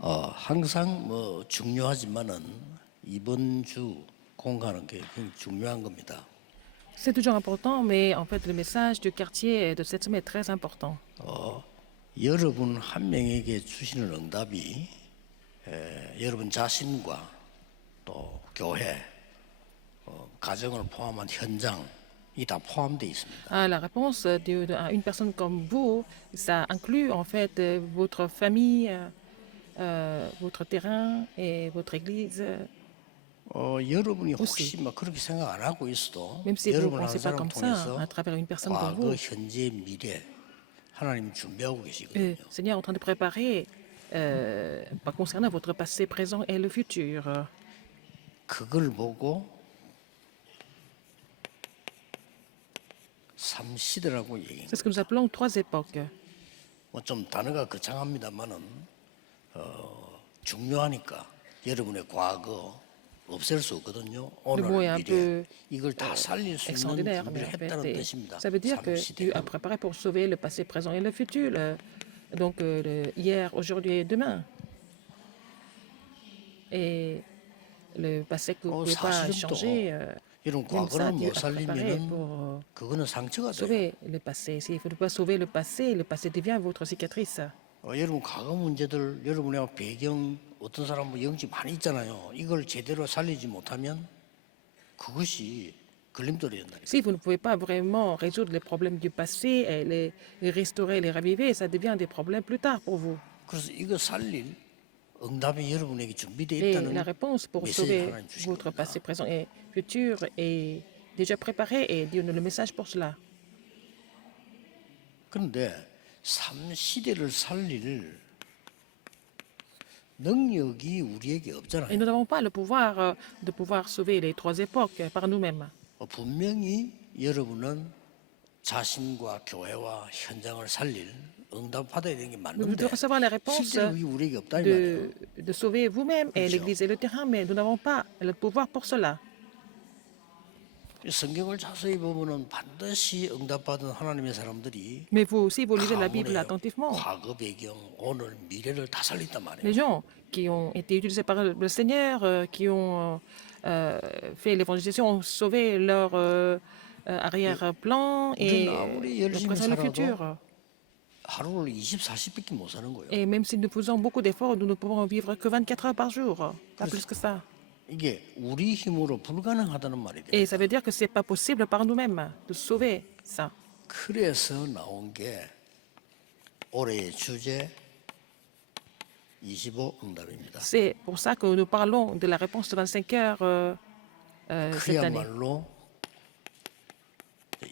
항상 뭐 중요하지만은 이번 주 공간은 굉장히 중요한 겁니다. C'est toujours important, mais en fait, le message du quartier de cette semaine est très important. 여러분 한 명에게 주시는 응답이 여러분 자신과 또 교회, 가정을 포함한 현장이 다 포함되어 있습니다. Ah, la réponse à une personne comme vous, ça inclut en fait votre famille, votre terrain et votre église. 여러분이 aussi. 혹시 막 그렇게 생각 안 하고 있어도 Même si vous ne 여러분 한 pensez pas 사람 comme ça, 통해서 à travers une personne comme 과거, vous, 현재, 미래 하나님 준비하고 le 계시거든요. Seigneur est en train de préparer concernant votre passé, présent et le futur. 그걸 보고 삼시대라고 얘기합니다. C'est ce que nous appelons trois époques. 좀 단어가 거창합니다만은 중요하니까 여러분의 과거 없앨 수 없거든요. Le 오늘 mot est un 미래 peu 이걸 다 살릴 수 있는 extraordinaire, mais 준비를 en fait, 했다는 뜻입니다. ça veut dire que Dieu a préparé pour sauver le passé, présent et le futur. Donc, hier, aujourd'hui et demain. Et le passé que vous ne pouvez pas 사실은 또 changer, 이런 même ça, 과거를 Dieu 못 a préparé 살리면은 pour 그거는 상처가 돼요. sauver le passé. Si vous ne pouvez pas sauver le passé devient votre cicatrice. 여러분 과거 문제들 여러분의 배경 어떤 사람은 영지 많이 있잖아요. 이걸 제대로 살리지 못하면 그것이 걸림돌이 된다. Si vous ne pouvez pas vraiment résoudre les problèmes du passé et les restaurer, les raviver, ça devient des problèmes plus tard pour vous. 그래서 이거 살릴 응답이 여러분에게 준비되어 Et 있다는 la réponse pour 메시지 sauver 하나님 주신 votre 겁니다. passé, présent et futur est déjà préparé et Dieu nous le message pour cela. 그런데 3시대를 살릴 능력이 우리에게 Et 없잖아요. nous n'avons pas le pouvoir de pouvoir sauver les trois époques par nous-mêmes. 분명히 여러분은 자신과 교회와 현장을 살릴 응답 받아야 되는 게 Vous 맞는데 devez recevoir la réponse 실제로 그게 우리에게 없다 이 말이에요. de sauver vous-même et l'Église et le terrain, mais nous n'avons pas le pouvoir pour cela. 성경을 자세히 보면은 반드시 응답받은 하나님의 사람들이 Mais vous, si vous lisez la Bible 가문의 attentivement, 과거 배경, 오늘 미래를 다 살렸단 말이에요. les gens qui ont été utilisés par le Seigneur, qui ont fait l'évangélisation, ont sauvé leur arrière-plan et 우리는 아무리 le 열심히 présent et le 살아도 futur. 하루를 24시밖에 못 사는 거예요. Et même si nous faisons beaucoup d'efforts, nous ne pouvons vivre que 24 heures par jour, pas plus que ça. 이게 우리 힘으로 불가능하다는 말이 돼요. Et ça veut dire que ce n'est pas possible par nous-mêmes de sauver ça. 그래서 나온 게 올해의 주제 25 응답입니다. C'est pour ça que nous parlons de la réponse de 25 heures cette année. 그야말로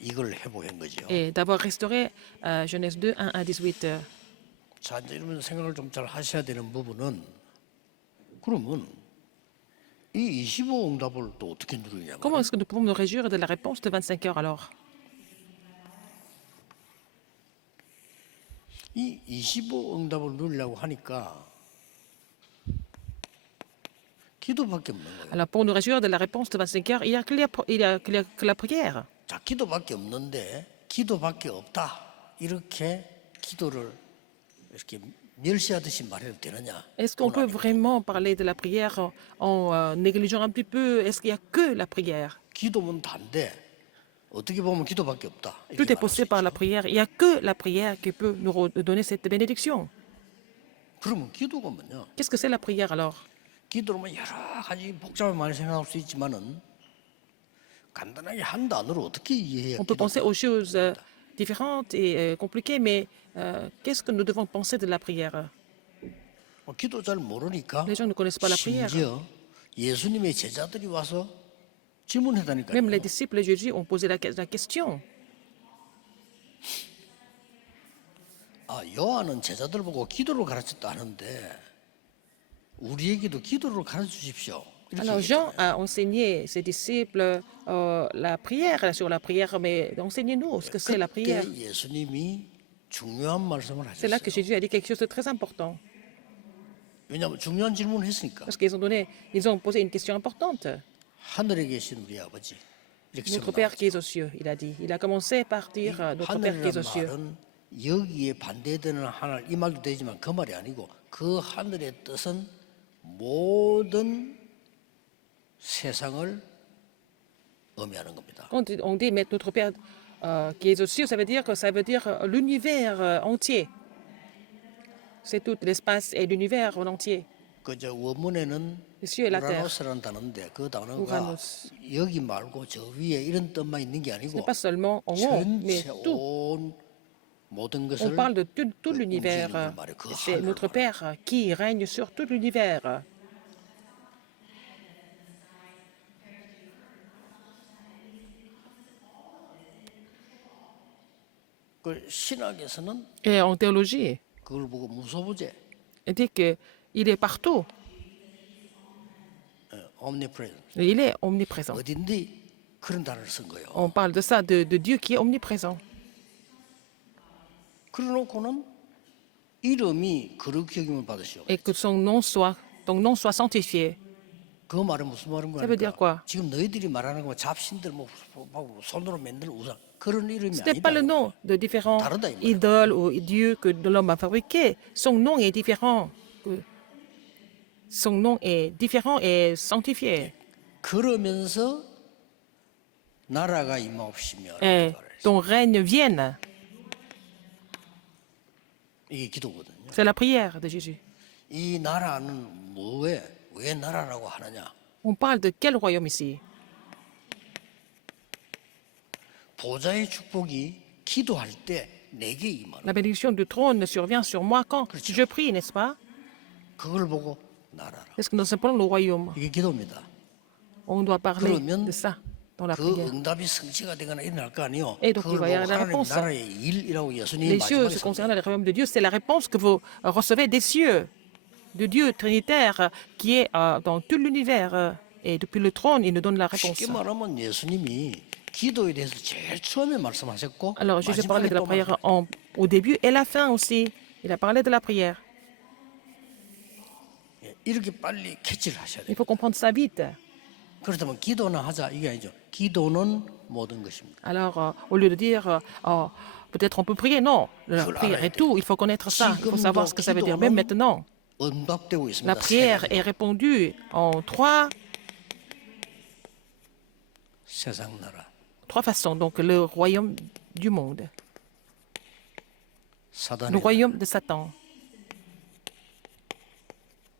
이걸 해보는 거죠. Et d'avoir restauré Genèse 2, 1 à 18. 자, 이제 이런 생각을 좀 잘 하셔야 되는 부분은 그러면 이 25 응답을 또 어떻게 누리냐면 Comment est-ce que nous pouvons nous réjouir de la réponse de 25 heures alors? 이 25 응답을 누리려고 하니까 기도밖에 없는 거예요. Alors pour nous réjouir de la réponse de 25 heures, il n'y a, que la prière. 자, 기도밖에 없는데 기도밖에 없다. 이렇게 기도를 이렇게 멸시하듯이 말해도 되느냐? Est-ce qu'on peut vraiment parler de la prière en négligeant un petit peu? Est-ce qu'il n'y a que la prière? 기도면 단데 어떻게 보면 기도밖에 없다. Tout 이렇게 est 말할 수 possible par la 있죠. prière. Il n'y a que la prière qui peut nous donner cette bénédiction. 그러면 기도가 뭐냐? Qu'est-ce que c'est la prière alors? 기도로만 여러 가지 복잡한 말을 생각할 수 있지만은 간단하게 한 단어로 어떻게 이해해야 On peut penser 기도가 aux choses différentes et compliquées, mais qu'est-ce que nous devons penser de la prière? 기도 잘 모르니까 Les gens ne connaissent pas la prière. 심지어 예수님의 제자들이 와서 질문했다니까요. Même les disciples de Jésus ont posé la question. 요한은 제자들 보고 기도를 가르쳤다 하는데 우리에게도 기도를 가르쳐 주십시오. 이렇게 Alors Jean 얘기했잖아요. a enseigné ses disciples la prière, sur la prière, mais enseignez-nous ce que c'est la prière. 그때 예수님이 중요한 말씀을 C'est là que 하셨어요. Jésus a dit quelque chose de très important. 왜냐하면 중요한 질문을 했으니까. Parce ils ont posé une question importante. 하늘에 계신 우리 아버지 이렇게 Notre 처음 Père qui est 나왔죠. aux cieux, il a dit. Il a commencé par dire Notre Père qui est aux 하늘이라는 cieux. 말은 여기에 반대되는 하나 이 말도 되지만 그 말이 아니고 그 하늘의 뜻은 모든 세상을 의미하는 겁니다. Quand on dit mettre notre Père qui est aux cieux, ça veut dire l'univers entier. C'est tout l'espace et l'univers en entier. 그저 원문에는 Les cieux et la terre. 우라노스라는 단어인데 그 단어가 우라노스. 여기 말고 저 위에 이런 뜻만 있는 게 Ce 아니고 n'est pas seulement en haut, mais 전체 tout. 온 모든 On 것을 parle de tout 움직이는 l'univers. 말이에요. 그 C'est 하늘 notre Père qui règne sur tout l'univers. 그 신학에서는 Et en théologie, 그걸 보고 무소부재, on dit qu'il est partout. omnipresent. Il est omniprésent. 어딘데 그런 단어를 쓴 거예요. On parle de ça, de Dieu qui est omniprésent. 그래놓고는 이름이 거룩히 여김을 받으시오. Et que ton nom soit sanctifié. 그 말은 무슨 말인 Ça veut dire quoi? 거야? 지금 너희들이 말하는 거 잡신들 뭐 손으로 만든 우상 그런 이름이 Ce n'est pas le 아니다. nom de différents 다르다, 이 말이야. idoles ou dieux que l'homme a fabriqués. Son nom est différent. Son nom est différent et sanctifié. 그러면서 나라가 임하옵시며 Et ton règne vienne. 이게 기도거든요. C'est la prière de Jésus. 이 나라는 왜 나라라고 하느냐? On parle de quel royaume ici? 보좌의 축복이 기도할 때 내게 임하는 La bénédiction du trône survient sur moi quand je prie, n'est-ce pas? 그걸 보고 나라라. Est-ce que nous appelons le royaume? 이게 기도입니다. On doit parler 그러면 de ça dans la 그 prière. 응답이 성취가 되거나 일어날 거 아니요. Et donc, 그걸 il va y 보고 avoir la 하나님 réponse. 나라의 일이라고 예수님이 Les cieux, 마지막에 ce concernant le royaume de Dieu, c'est la réponse que vous recevez des cieux, de Dieu trinitaire qui est dans tout l'univers. Et depuis le trône, il nous donne la réponse. 쉽게 말하면 예수님이 기도에 대해서 제일 처음에 말씀하셨고 Alors, Jésus 마지막에 parlait de la 또 prière au début et la fin aussi. Il a parlé de la prière. 이렇게 빨리 캐치를 하셔야 돼요. Il faut comprendre ça vite. 그렇다면 기도나 하자 이게 아니죠. 기도는 모든 것입니다. Alors, au lieu de dire, oh, peut-être on peut prier, non. La prière est tout. Il faut connaître ça. Il faut savoir ce que ça veut dire. Même maintenant, 응답되고 있습니다. la prière est répondue en 세상 나라, trois façons. Donc, le royaume du monde, le 사단의 royaume de Satan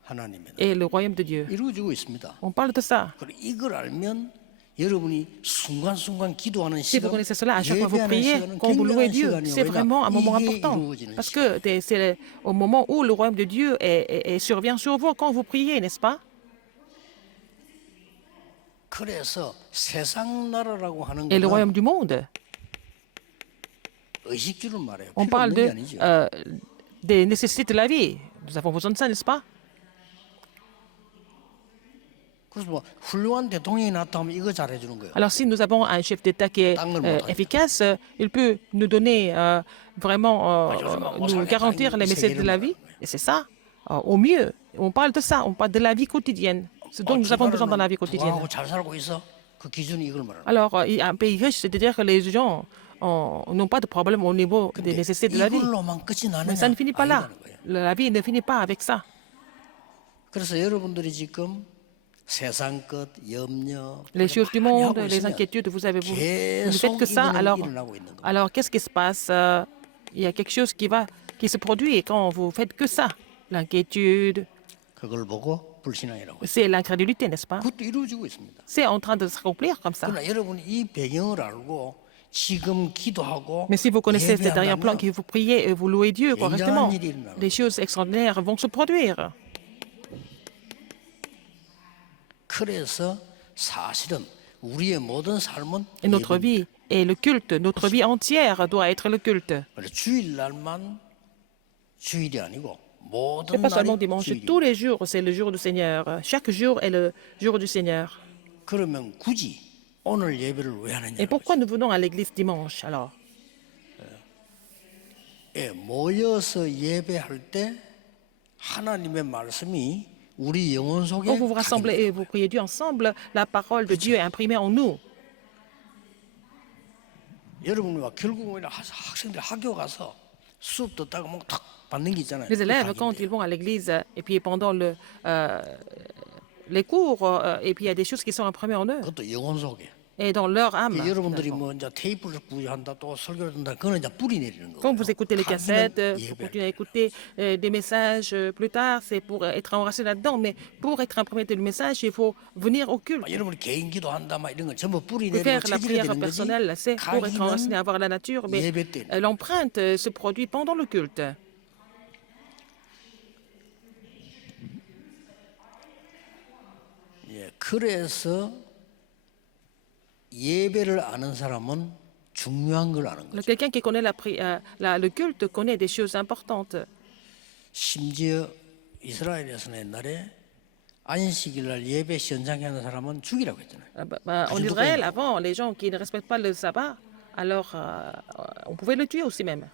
하나님의 나라 et le royaume de Dieu. 이루어지고 있습니다. On parle de ça. 그리고 이걸 알면 여러분이 순간순간 기도하는 Si vous 시간, connaissez cela, à chaque fois vous 예배하는 priez, 시간은 quand vous louez 굉장한 Dieu, 시간이에요. c'est vraiment un moment 이게 important. 이루어지는 Parce 시간. que c'est au moment où le royaume de Dieu survient sur vous quand vous priez, n'est-ce pas? 그래서 세상 나라라고 하는 Et le 거는 royaume du monde, 의식주를 말해요. on 필요 parle 없는 게 아니죠. des nécessités de la vie. Nous avons besoin de ça, n'est-ce pas? 그래서 뭐 훌륭한 대통령이 나타나면 이거 잘해주는 거예요. Alors si nous avons un chef d'État qui est efficace, il peut nous donner vraiment, nous garantir les nécessités de la vie. Et c'est ça, au mieux. On parle de ça, on parle de la vie quotidienne. Ce dont nous avons besoin dans la vie quotidienne. 부하고 잘 살고 있어. 그 기준이 이걸 말하는 거예요. Alors, un pays riche, c'est-à-dire que les gens n'ont pas de problème au niveau des nécessités de la vie. 이걸로만 끝이 Mais 나느냐? ça ne finit pas là. 아니라는 거예요. La vie ne finit pas avec ça. 그래서 여러분들이 지금 세상 것, 염려, Les choses du 많이 monde, 하고 les 있으면 inquiétudes, vous ne faites 계속 que ça. 이거는 Alors, 일어나고 있는 거예요. alors qu'est-ce qui se passe? Il y a quelque chose qui se produit quand vous faites que ça. L'inquiétude, 그걸 보고 불신앙이라고 해요. c'est l'incrédulité, n'est-ce pas? 그것도 이루어지고 있습니다. C'est en train de s'accomplir comme ça. 그러나 여러분이 이 배경을 알고 지금 기도하고 Mais si vous connaissez cet arrière-plan, 예배한다면 que vous priez et vous louez Dieu correctement, 일이 일어나는 des choses extraordinaires vont se produire. 그래서 사실은 우리의 모든 삶은 Et notre vie est le culte. Notre vie entière doit être le culte. 주일날만 주일이 아니고 C'est 모든 pas seulement 날이 dimanche. 주일이. Tous les jours, c'est le jour du Seigneur. Chaque jour est le jour du Seigneur. 그러면 굳이 오늘 예배를 왜 하느냐? Et pourquoi nous venons à l'église dimanche alors? 예, 모여서 예배할 때 하나님의 말씀이 우리 영혼 속에 Quand vous vous 각인돼요. rassemblez et vous priez Dieu ensemble, la parole de Dieu est imprimée en nous. 여러분과 결국은 학생들 학교 가서 수업 듣다가 뭐 탁 받는 게 있잖아요. Les élèves, 그게 quand 각인돼요. ils vont à l'église, et puis pendant les cours, et puis il y a des choses qui sont imprimées en eux 그것도 영혼 속에. et dans leur âme. 여러분들이 Finalement. 뭐 이제 테이프를 구한다 또 설교를 듣는다 그거는 이제 뿌리 내리는 Quand 거예요. vous écoutez les cassettes, 각인은 pour 예배. continuer à écouter des messages plus tard, c'est pour être enraciné là-dedans. Mais pour être imprégné du message, il faut venir au culte. 여러분이 개인 기도한다 막 이런 건 전부 뿌리 De 내리고 faire la 체질이 prière 되는 거지. personnelle, c'est pour être enraciné, 각인은 avoir la nature. Mais 예배 때. l'empreinte se produit pendant le culte. 예, 그래서 예배를 아는 사람은 중요한 걸 아는 거죠. Quelqu'un qui connaît le culte connaît des choses importantes. 심지어 이스라엘에서는 옛날에 안식일 날 예배 시원찮게 하는 사람은 죽이라고 했잖아요. En Israël, avant, les gens qui ne respectent pas le sabbat, alors on pouvait le tuer aussi même.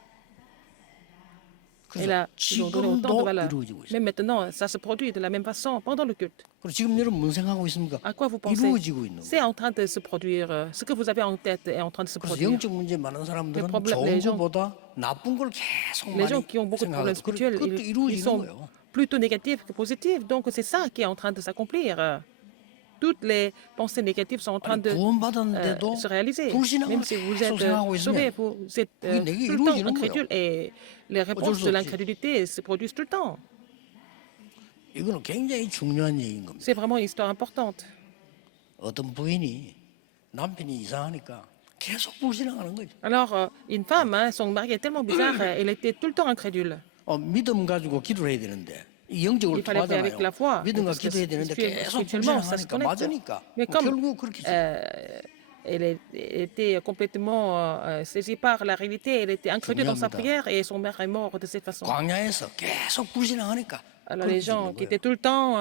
Et là, ils ont donné autant de 지금도 valeur. 이루어지고 있어요. Mais maintenant, ça se produit de la même façon pendant le culte. 그리고 지금 여러분 뭔 생각하고 있습니까? À quoi vous pensez? 이루어지고 있는 거예요. C'est en train de se produire. Ce que vous avez en tête est en train de se 그래서 produire. 영적 문제 많은 사람들은 problème, 좋은 les gens- 것보다 나쁜 걸 계속 Les 많이 gens qui ont beaucoup de problèmes 생각하고 spirituels, 그것도 ils 이루어지는 sont 거예요. plutôt négatifs que positifs. Donc, c'est ça qui est en train de s'accomplir. Toutes les pensées négatives sont en train 아니, de 구원받았는데도 se réaliser. 불신앙을 Même si vous 계속 êtes 생각하고 sauvé, 있으면 vous êtes 그게 내게 tout le temps 이루어지는 incrédule. 거예요. Et les réponses 수 de 없지. l'incrédulité se produisent tout le temps. 이거는 굉장히 중요한 얘기인 겁니다. C'est vraiment une histoire importante. 어떤 부인이 남편이 이상하니까 계속 불신앙하는 거죠. Alors, une femme, hein, son mari est tellement bizarre, elle était tout le temps incrédule. 믿음 가지고 기도를 해야 되는데 이 영적으로 Il fallait prier avec la foi. 통하잖아요. 믿음과 Parce que 기도해야 되는데 계속 spirituellement, ça se 불신앙하니까 connecte. 맞으니까 Mais comme 결국 그렇게 돼요. elle était complètement saisie par la réalité, elle était incrédule dans sa 중요합니다. prière et son mère est mort de cette façon. 광야에서 계속 불신앙하니까 Alors les 그렇게 gens 되는 qui 거예요. étaient tout le temps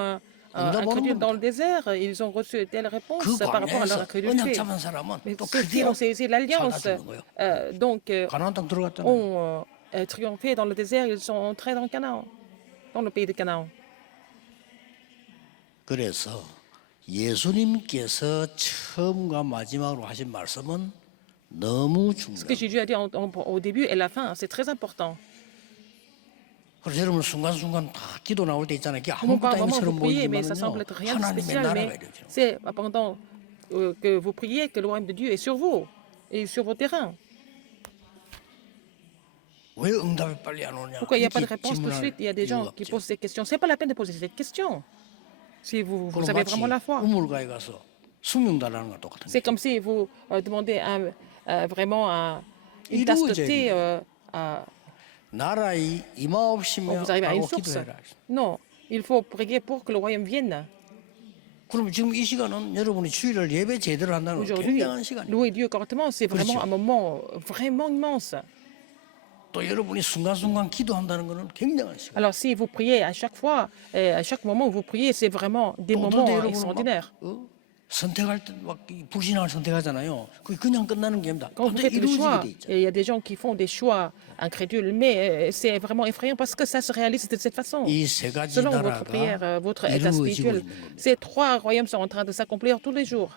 응답 incrédules 오는 dans le désert, ils ont reçu telle réponse 그 par rapport à leur 광야에서 incrédulité. 언약 잡은 사람은 Mais 또 ceux qui 그대로 ont saisi l'alliance, 살다 죽는 거예요. donc 가나안 땅 들어갔잖아요. ont triomphé dans le désert, ils sont entrés dans Canaan, dans le pays de Canaan. 그래서 예수님께서 처음과 마지막으로 하신 말씀은 너무 Ce que 중요해요. Jésus a dit au début et la fin, c'est très important. 그래서 여러분 순간순간 다 기도 나올 때 있잖아요. 이게 Moment 아무것도 par 아닌 moment, 것처럼 vous priez, mais ça semble 보이지만요. être rien de 하나님의 spécial, 나라가 mais 이렇게. c'est pendant que vous priez que le royaume de Dieu est sur vous et sur vos terrains. 왜 응답이 빨리 안 오냐? Pourquoi il n'y a pas de 이렇게 réponse tout de 질문할 suite? Il y a des gens 이유가 qui 없죠. posent ces questions. C'est pas la peine de poser cette question. Si vous 그럼 avez 마치 vraiment la foi. 우물가에 가서 숙명 달라는 거 똑같은 C'est 거죠. comme si vous demandez vraiment une tasse de thé à 나라의 임하옵시며 vous arrivez à une 하고 source. 기도해라. Non, il faut prier pour que le royaume vienne. 그럼 지금 이 시간은 여러분이 주일을 예배 제대로 한다는 건 Aujourd'hui, 굉장한 시간이에요. louer Dieu correctement, c'est vraiment un moment vraiment immense. 또 여러분이 순간순간 기도한다는 것은 굉장한 시간. Alors, si vous priez à chaque fois, et à chaque moment où vous priez, c'est vraiment des moments extraordinaires. 선택할 때 막 불신앙을 선택하잖아요. 그게 그냥 끝나는 게 아닙니다. Quand vous 완전히 faites le 이루어지게 choix, 돼 있죠. et il y a des gens qui font des choix incrédules, mais c'est vraiment effrayant parce que ça se réalise de cette façon. 이 세 가지 Selon votre 나라가 prière, votre état 이루어지고 spirituel, 있는 겁니다. ces trois royaumes sont en train de s'accomplir tous les jours.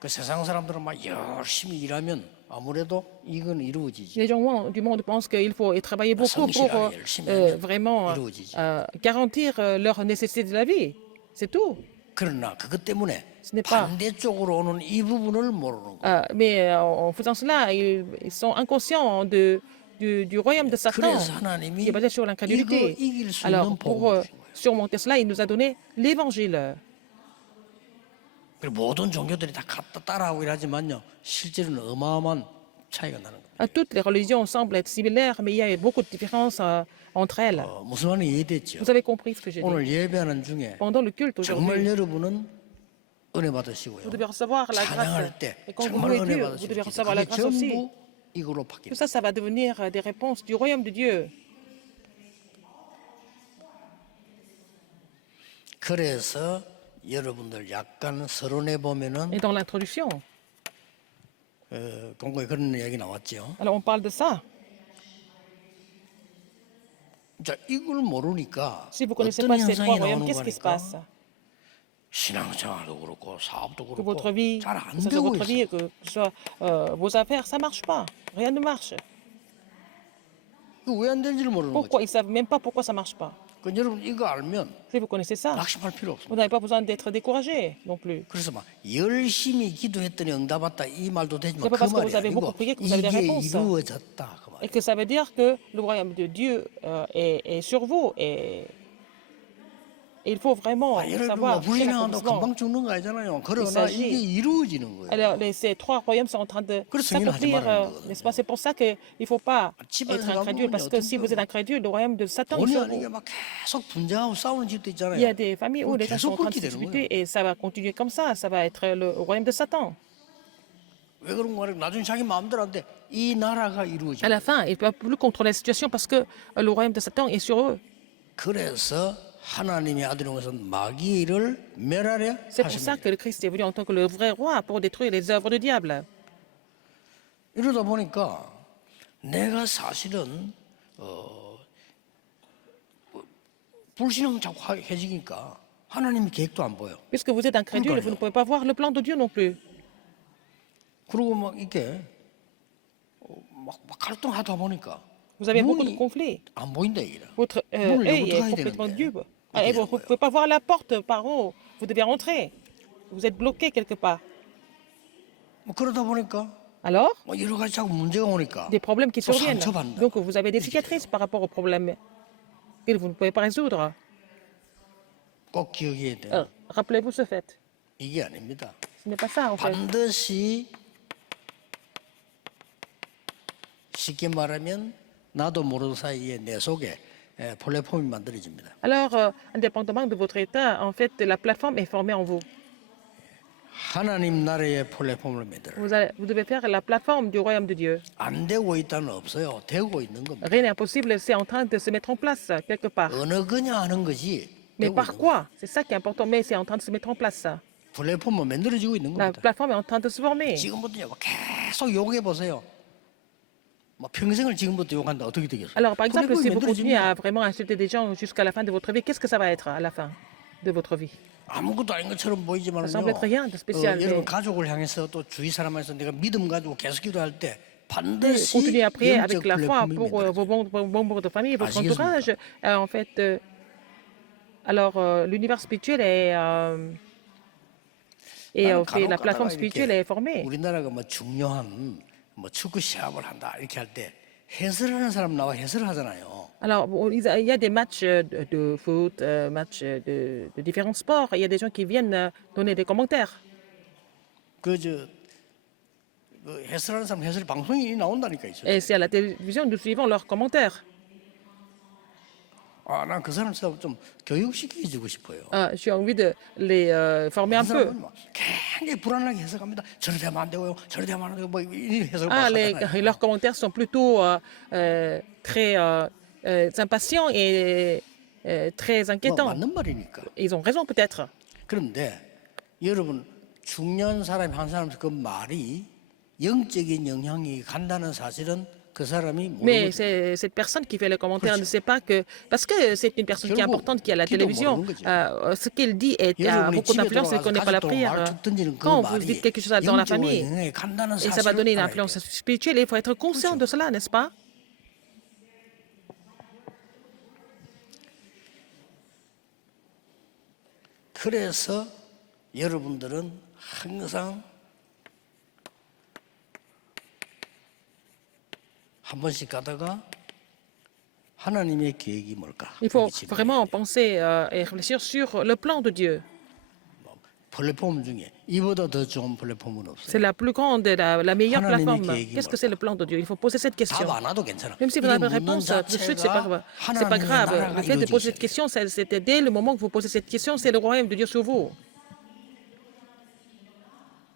그 세상 사람들은 막 열심히 일하면 아무래도 이건 이루어지지. Les gens du monde pensent qu'il faut travailler beaucoup pour vraiment garantir leur nécessité de la vie. C'est tout. 그러나 그것 때문에 Ce n'est pas. 반대쪽으로 오는 이 부분을 모르는 거예요. Mais en faisant cela, ils sont inconscients du royaume de Satan, 그래서 하나님이 qui est basé sur l'incrédulité. 이거 이길 수 Alors, 있는 pour 복음을 주신 거예요. surmonter cela, il nous a donné l'évangile. 그리고 모든 종교들이 다 갖다 따라하고 이러지만요. 실제로는 어마어마한 차이가 나는 거예요. Toutes les religions semblent être similaires, mais il y a beaucoup de différences entre elles. 무슨 말인지 이해됐죠? Vous avez compris ce que j'ai dit. 오늘 예배하는 중에 Pendant le culte 정말 aujourd'hui, 여러분은 은혜 받으시고요. vous devez recevoir la grâce. 찬양할 때 Et quand vous 정말 louez 은혜 Dieu, vous devez 받으시고 recevoir la 그게 grâce aussi. 전부 이걸로 Tout 바뀝니다. ça, ça va devenir des réponses du royaume de Dieu. 그래서 여러분들 약간 서론에 보면은 Et dans l'introduction, 공부에 그런 이야기 나왔죠. alors on parle de ça. 자, 이걸 모르니까 Si vous ne connaissez 어떤 pas ces 현상이 trois royaumes, 나오는 qu'est-ce qui se passe? 거니까 신앙생활도 그렇고 사업도 Que 그렇고 votre vie, 잘 que 안 ce soit 되고 votre 있어요. vie, que ce soit vos affaires, ça marche pas. Rien ne marche. 이거 왜 안 되는지를 모르는 Pourquoi? 거죠. Ils ne savent même pas pourquoi ça ne marche pas. 그 여러분 이거 알면 Si vous connaissez ça, 낙심할 필요 vous 없습니다. n'avez pas besoin d'être découragé non plus. 그래서 막 열심히 기도했더니 응답 왔다 이 말도 되지만 C'est pas 그 parce que 말이 vous avez 아니고 beaucoup prié que vous avez des 이게 réponses. 이루어졌다 그 말. Et que ça veut dire que le royaume de Dieu est sur vous. Et il faut vraiment 여러분 뭐 savoir quel 불신앙도 accomplissement. 금방 죽는 거 아니잖아요. 그러나 s'agit- 이게 이루어지는 거예요. Alors, ces trois royaumes sont en train de 그래서 승인하지 s'accomplir, 말라는 거거든요. n'est-ce pas? C'est pour ça qu'il ne faut pas 집안에서 être incrédule, 가보면요, parce que si vous êtes incrédule, le royaume de Satan est 본의 sur 아니게 vous. 막 계속 분쟁하고 싸우는 집도 있잖아요. Il y a des familles où 그거 les gens sont en 계속 train de 그렇게 se 되는 disputer 거예요. et ça va continuer comme ça va être le royaume de Satan. 왜 그런 거 말이에요? 나중에 자기 마음대로 안 돼. 이 나라가 À 이루어져. la fin, ils ne peuvent plus contrôler la situation parce que le royaume de Satan est sur eux. 그래서 하나님의 아들인 것은 마귀를 멸하려 C'est pour ça 하십니다. que le Christ est venu en tant que le vrai roi pour détruire les œuvres du diable. 이러다 보니까 내가 사실은 불신앙 자꾸 해지니까 하나님의 계획도 안 보여. Puisque vous êtes incrédule, vous ne pouvez pas voir le plan de Dieu non plus. 그리고 막 이렇게 막 갈등하다 보니까 Vous avez beaucoup de 문이 conflits. 안 보인다 이게. Votre 문을 œil 열고 est 들어가야 complètement 되는데 dube. 어떻게 Et 되는 vous ne 거예요? pouvez pas voir la porte par où vous devez rentrer. Vous êtes bloqué quelque part. 뭐 그러다 보니까 Alors, 뭐 여러 가지 자꾸 문제가 오니까 des problèmes qui 또 surviennent. 상처받는다. Donc, vous avez des cicatrices par rapport aux problèmes que vous ne pouvez pas résoudre. 꼭 기억해야 돼. Rappelez-vous ce fait. 이게 아닙니다. Ce n'est pas ça, en fait. 반드시 쉽게 말하면 나도 모르는 사이에 내 속에 플랫폼이 만들어집니다. Alors, indépendamment de votre état, en fait, la plateforme est formée en vous. 하나님 나라의 플랫폼을 만들어. Vous devez faire la plateforme du royaume de Dieu. 안 되고 있다는 없어요. 되고 있는 겁니다. Rien n'est impossible, c'est en train de se mettre en place quelque part. 어느 거냐 하는 것이 Mais 되고 par 있는 거예요. quoi? C'est ça qui est important, mais c'est en train de se mettre en place. 플랫폼은 만들어지고 있는 La 겁니다. plateforme est en train de se former. 지금부터 계속 욕해 보세요. 뭐 평생을 지금부터 욕한다 어떻게 되겠어요? Alors, par exemple, si vous continuez 만들어집니다. à vraiment insulter des gens jusqu'à la fin de votre vie, qu'est-ce que ça va être à la fin de votre vie? 아무것도 아닌 것처럼 보이지만요. Ça semble être rien de spécial, 여러분 mais- 가족을 향해서 또 주위 사람한테서 내가 믿음 가지고 계속 기도할 때 반드시 Continuez à prier 영적 avec la foi 플랫폼이 pour 만들어져요. vos membres de famille, votre 아시겠습니까? entourage. En fait, alors, l'univers spirituel 나는 fait, la 간혹 plateforme 가다가 spirituelle 이렇게 est formée. 우리나라가 뭐 중요한 뭐 축구 시합을 한다 이렇게 할 때 해설하는 사람 나와 해설을 하잖아요. Alors, bon, il y a des matchs de foot, matchs de différents sports. Il y a des gens qui viennent donner des commentaires. 그저 그 해설하는 사람 해설 방송이 나온다니까 있어요. Et c'est à la télévision, nous suivons leurs commentaires. 아, 난 그 사람 진짜 좀 교육시키고 싶어요. J'ai envie de les former un 그 peu. 사람은 막 굉장히 불안하게 해석합니다. 저리 되면 안 되고요. 저리 되면 안 되고 뭐 이런 해석을 막 하잖아요. Leurs commentaires sont plutôt très impatients et très 뭐 inquiétants. 맞는 말이니까. Ils ont raison peut-être. 그런데 여러분 중요한 사람 한 사람 그 말이 영적인 영향이 간다는 사실은 그 사람이 모르고 Mais cette personne qui fait le commentaire ne sait pas que... Parce que c'est une personne qui est importante, qui est à la télévision, ce qu'elle dit a beaucoup d'influence et ne connaît pas la prière. Quand vous dites quelque chose dans la famille, et ça va donner une influence spirituelle, il faut être conscient de cela, n'est-ce pas? 그래서 여러분들은 항상 한 번씩 가다가 하나님의 계획이 뭘까? Il faut 이게 지금 vraiment penser et réfléchir sur le plan de Dieu. 플랫폼 중에 이보다 더 좋은 플랫폼은 없어요. C'est la plus grande, la meilleure 하나님의 plateforme. 계획이 Qu'est-ce que c'est le plan de Dieu? Il faut poser cette question. 답 안 와도 괜찮아. Même si vous 이게 n'avez pas de 묻는 réponse tout de suite, c'est 자체가 pas 하나님의 grave. 나라가 Le fait de 이루어지기 poser cette 시작해요. question, c'était dès le moment que vous posez cette question, c'est le royaume de Dieu sur vous.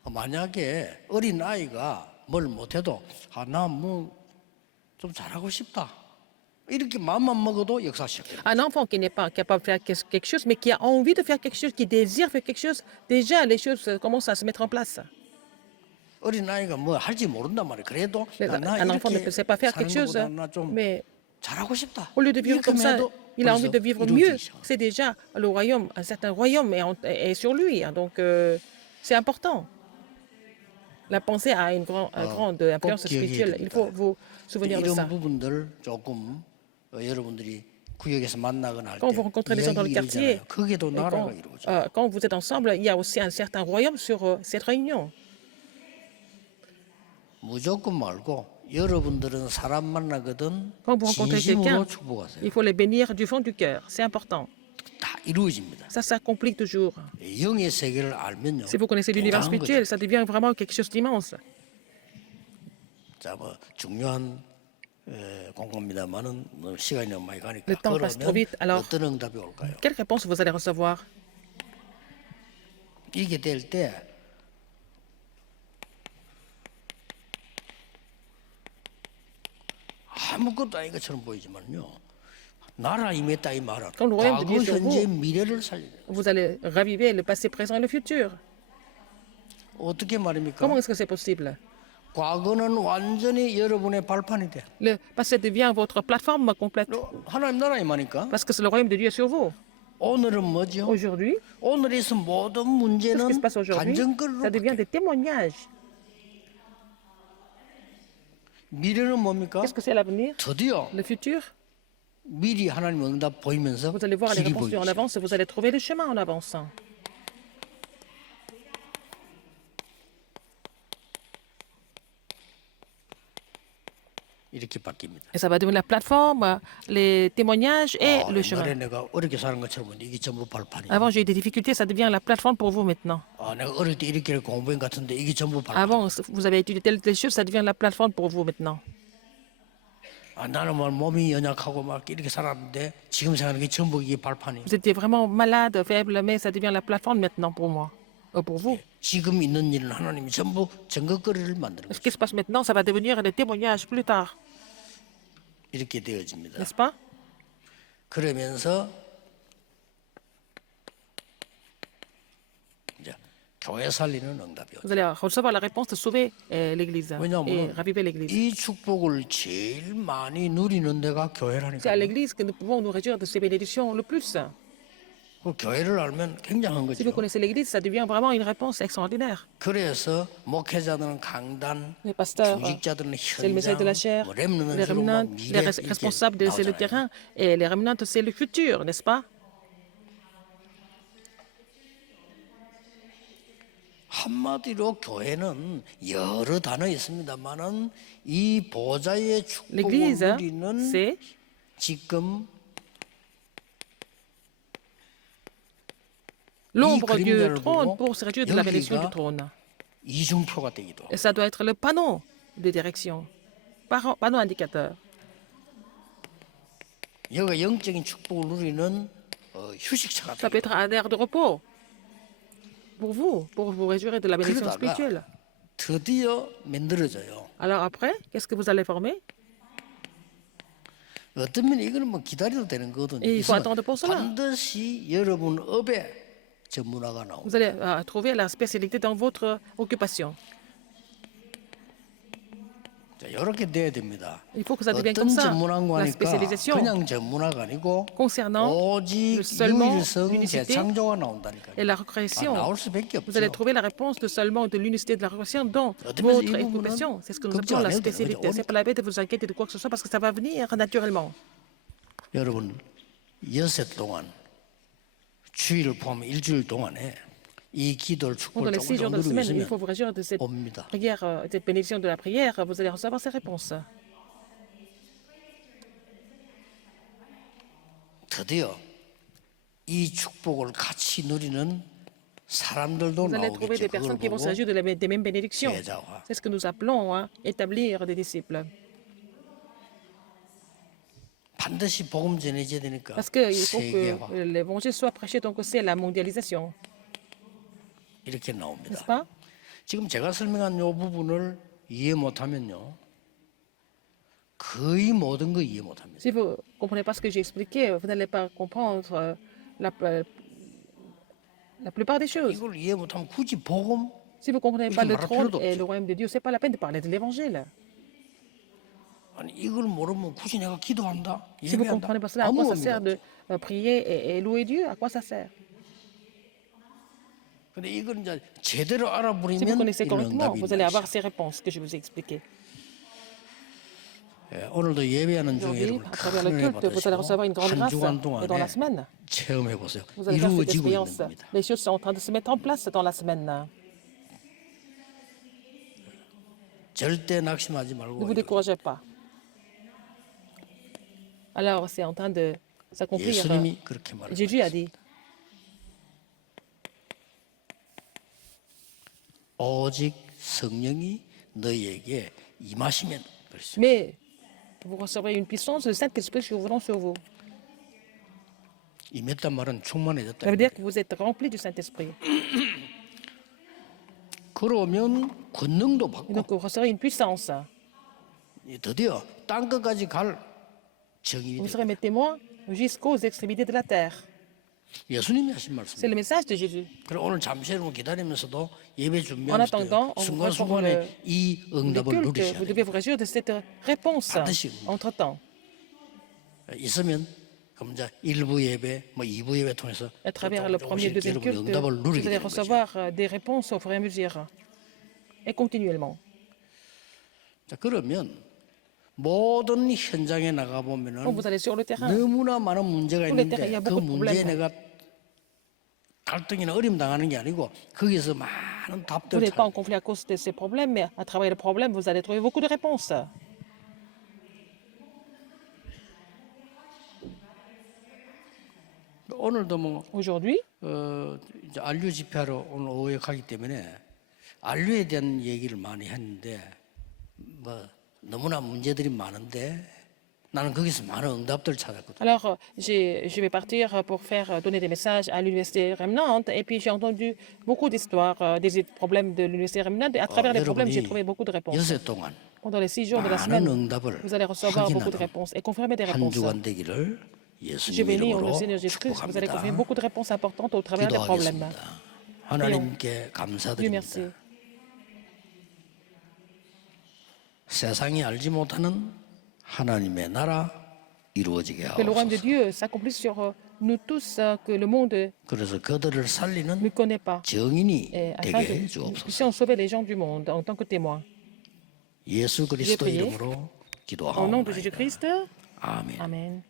만약에 어린 아이가 뭘 못해도 나 뭐 좀 잘하고 싶다 이렇게 마음만 먹어도 역사 시작해요. Un enfant qui n'est pas capable de faire quelque chose, mais qui a envie de faire quelque chose, qui désire faire quelque chose, déjà les choses commencent à se mettre en place. 어린 아이가 뭐 할지 모른단 말이에요. 그래도 나 Un enfant ne 이렇게 sait pas faire 사는 quelque chose, 것보다 나좀 mais 잘하고 싶다. au lieu de vivre 이렇게 comme ça, 해도 il a envie de vivre 벌써 mieux. 이루어지기 시작해요. C'est déjà le royaume, un certain royaume est sur lui. Donc c'est important. La pensée a une grande influence 꼭 기억해야 spirituelle. Il faut 됩니다. vous souvenir de ça. 이런 부분들 조금 여러분들이 구역에서 만나거나 할 Quand 때 vous rencontrez des gens dans le 이야기 quartier, 이러잖아요. 거기도 나라가 이루어져. quand vous êtes ensemble, il y a aussi un certain royaume sur cette réunion. 무조건 말고 여러분들은 사람 만나거든 Quand vous rencontrez quelqu'un, 진심으로 축복하세요. il faut les bénir du fond du cœur. C'est important. 다 이루어집니다. Ça s'accomplit toujours. 영의 세계를 알면요. Si vous connaissez l'univers 굉장한 spirituel, 거죠. ça devient vraiment quelque chose d'immense. 자, 뭐 중요한 공부입니다만은 시간이 너무 많이 가니까 Le temps passe trop 그러면 vite. Alors, 어떤 응답이 올까요? quelle réponse vous allez recevoir? 이게 될 때 아무것도 아닌 것처럼 보이지만요. 나라 임했다 이 말은 Quand le royaume de 과거, Dieu est sur 현재, vous, 미래를 살리는 vous allez raviver le passé, présent et le futur. 어떻게 말입니까? Comment est-ce que c'est possible? 과거는 완전히 여러분의 발판이 돼. Le passé devient votre plateforme complète. 하나님 나라 임하니까 Parce que c'est le royaume de Dieu sur vous. 오늘은 뭐죠? Aujourd'hui, 오늘에서 모든 tout ce qui se 문제는 passe aujourd'hui, 간증거리로 ça devient 바뀌어요. des témoignages. 미래는 뭡니까? Qu'est-ce que c'est l'avenir? 드디어 Le futur? 미리 하나님 응답 보이면서 Vous allez voir les 길이 réponses en 보이죠. avance et vous allez trouver le chemin en avançant. 이렇게 바뀝니다. Et ça va devenir la plateforme, les témoignages et le 옛날에 chemin. 내가 어렵게 사는 것처럼 이게 전부 발판이야. Avant, j'ai eu des difficultés, ça devient la plateforme pour vous maintenant. 내가 어릴 때 이렇게 공부한 것 같은데 이게 전부 발판. Avant, vous avez étudié telle chose, ça devient la plateforme pour vous maintenant. 나는 뭐 몸이 연약하고 막 이렇게 살았는데 지금 생각하는 게 전부 이게 발판이에요. Vous étiez vraiment malade, faible, mais ça devient la plateforme maintenant pour moi. Pour vous. 지금 있는 일은 하나님이 전부 증거거리를 만드는 Ce 거죠. qui se passe maintenant, ça va devenir des témoignages plus tard, 이렇게 되어집니다. n'est-ce pas? 그러면서 이제 교회 살리는 응답이요. Vous allez recevoir la réponse de sauver l'Église et 왜냐하면 raviver l'Église. 이 축복을 제일 많이 누리는 데가 C'est 교회라니까. à l'Église que nous pouvons nous réjouir de ces bénédictions le plus. 그 교회를 알면 굉장한 Si vous 거죠. connaissez l'Église, ça devient vraiment une réponse extraordinaire. 그래서 목회자들은 강단, Les pasteurs, 주직자들은 c'est le message de la 현장, chair, 뭐 les 렘넌트는 remnants, 미래 les 이렇게 responsables, c'est le 나오잖아요. terrain, et les remnants, c'est le futur, n'est-ce pas? 한마디로 교회는 여러 단어 있습니다만은 이 보좌의 축복을 L'Église, 누리는 c'est 지금 l'ombre du 그림자를 trône 보고 pour se réjouir de la bénédiction du 여기가 trône. 이중표가 되기도 하고 Et ça doit être le panneau de direction, panneau indicateur. 여기가 영적인 축복을 누리는 휴식처가 Ça 되기도 peut être un air de repos pour vous réjouir de la bénédiction 그러다가 spirituelle. 드디어 만들어져요. Alors après, qu'est-ce que vous allez former? 어떤 면에 이거는 뭐 기다려도 되는 거거든요. Et il faut 그래서 attendre pour cela. 반드시 여러분 업에 전문화가 나옵니다. Vous allez trouver la spécialité dans votre occupation. 자, 이렇게 돼야 됩니다. Il faut que ça devienne 어떤 comme ça. 전문화인가 La 하니까 spécialisation 그냥 전문화가 아니고 concernant 오직 seulement 유일성 l'unicité 재창조가 나온다니까요. et la recréation. 나올 수밖에 Vous allez 없죠. trouver la réponse de seulement de l'unicité de la recréation dans 어떤 votre 면에서 이 occupation. 부분은 C'est ce que nous 걱정 appelons la 안 해도 돼요. spécialité. 그죠? C'est pas la peine de vous inquiéter de quoi que ce soit parce que ça va venir naturellement. 여러분 여섯 동안 주일을 포함해 일주일 동안에 이 기도를 Pendant 축복을 les 6 jours 조금 de la 누리고 semaine, il faut 있으면 vous réjouir de cette 옵니다. prière, cette bénédiction de la prière. Vous allez recevoir ces réponses. 드디어 이 축복을 같이 누리는 사람들도 Vous allez trouver des 나오겠죠. 그걸 personnes qui vont 보고 se réjouir des mêmes bénédictions. 제자화. C'est ce que nous appelons établir des disciples. 반드시 복음 전해져야 되니까 Parce qu'il faut 세계화 que l'évangile soit prêché, donc c'est la mondialisation, 이렇게 n'est-ce 나옵니다. pas? 지금 제가 설명한 이 부분을 이해 못하면요 거의 모든 거 이해 못합니다. Si vous ne comprenez pas ce que j'ai expliqué, vous n'allez pas comprendre la plupart des choses. 이걸 이해 못하면 굳이 복음 Si vous ne comprenez pas 이렇게 le 말할 trône 필요도 et 없죠. le royaume de Dieu, ce n'est pas la peine de parler de l'évangile. 아니 이걸 모르면 굳이 내가 기도한다 Si vous ne 예배한다 comprenez pas cela, à 아무 quoi ça 의미가 sert 없죠. de prier et louer Dieu? À quoi ça sert? 근데 이걸 이제 제대로 Si vous 알아버리면 connaissez 이런 correctement, 응답이 vous allez 있는 avoir 것이죠. ces réponses que je vous ai expliquées. 오늘도 예배하는 중에 Aujourd'hui, 여러분 à travers le 큰 은혜 culte, vous allez recevoir une grande 한 grâce. 주간 Et dans la 동안에 semaine, 체험해 보세요. vous allez faire cette 이루어지고 있는 expérience. 겁니다. Les choses sont en train de se mettre en place dans la semaine. 절대 낙심하지 Ne 말고 vous découragez pas. Alors, c'est en train de s'accomplir. 예수님이 그렇게 Jésus a 말했어요. dit, 오직 성령이 너희에게 임하시면 그랬어요. mais vous recevrez une puissance de Saint-Esprit survenant sur vous. 임했단 말은 충만해졌다. Ça veut dire que vous êtes rempli du Saint-Esprit. 그러면 권능도 Et 받고 donc, vous recevrez une puissance. 드디어 땅 끝까지 갈 정인이 Vous 돼. serez mes témoins jusqu'aux extrémités de la terre. 예수님이 하신 C'est 말씀입니다. le message de Jésus. 그리고 오늘 잠시 여러분 기다리면서도 예배 En 준비하면서 attendant, on vous 순간순간에 이 le 응답을 culte, 누리셔야 vous 돼요. devez vous réjouir de cette réponse entre-temps. 있으면 그럼 이제 1부 예배, 뭐 2부 예배 통해서 À travers le premier et le deuxième 여러분의 culte, 응답을 vous 누리게 allez 되는 거죠. recevoir des réponses au fur et à mesure et continuellement. 자, 그러면 모든 현장에 나가 보면은 Quand vous allez sur le terrain, 너무나 많은 문제가 Sur le terrain, 있는데 il y a 그 beaucoup de 문제에 problèmes. 내가 갈등이나 어려움 당하는 게 아니고 거기서 많은 vous 답들을 n'êtes pas en 찾아. conflit à cause de ces problèmes, mais à travers les problèmes, vous allez trouver beaucoup de réponses. 오늘도 뭐 Aujourd'hui, 이제 안류 집회하러 오늘 오후에 가기 때문에 안류에 대한 얘기를 많이 했는데 뭐 너무나 문제들이 많은데 나는 거기서 많은 응답들을 찾았거든. alors je vais partir pour faire donner des messages à l'université Remnant et puis j'ai entendu beaucoup d'histoires des problèmes de l'université Remnant et à travers les problèmes, j'ai trouvé beaucoup de réponses. 여섯 동안 Pendant les 6 jours de la 많은 semaine, 응답을 vous allez recevoir beaucoup de 확인하는 réponses et confirmer des 한 réponses. 주간 되기를 Je 예수님 bénis au nom 이름으로 du Seigneur Jésus-Christ, vous allez confirmer 축복합니다. beaucoup de réponses importantes au travers des problèmes. 기도하겠습니다. 하나님께 Dieu 감사드립니다. merci. 세상이 알지 못하는 하나님의 나라 이루어지게 Que le royaume de 하옵소서. Dieu s'accomplisse sur nous tous, que le monde 그래서 그들을 ne 살리는 connaît pas. 정인이 Et 되게 afin que 해 nous 주옵소서. puissions sauver les gens du monde en tant que témoins. 예수 그리스도 prié 이름으로 Au nom de 기도하옵나이다. Jésus-Christ, 아멘. Amen.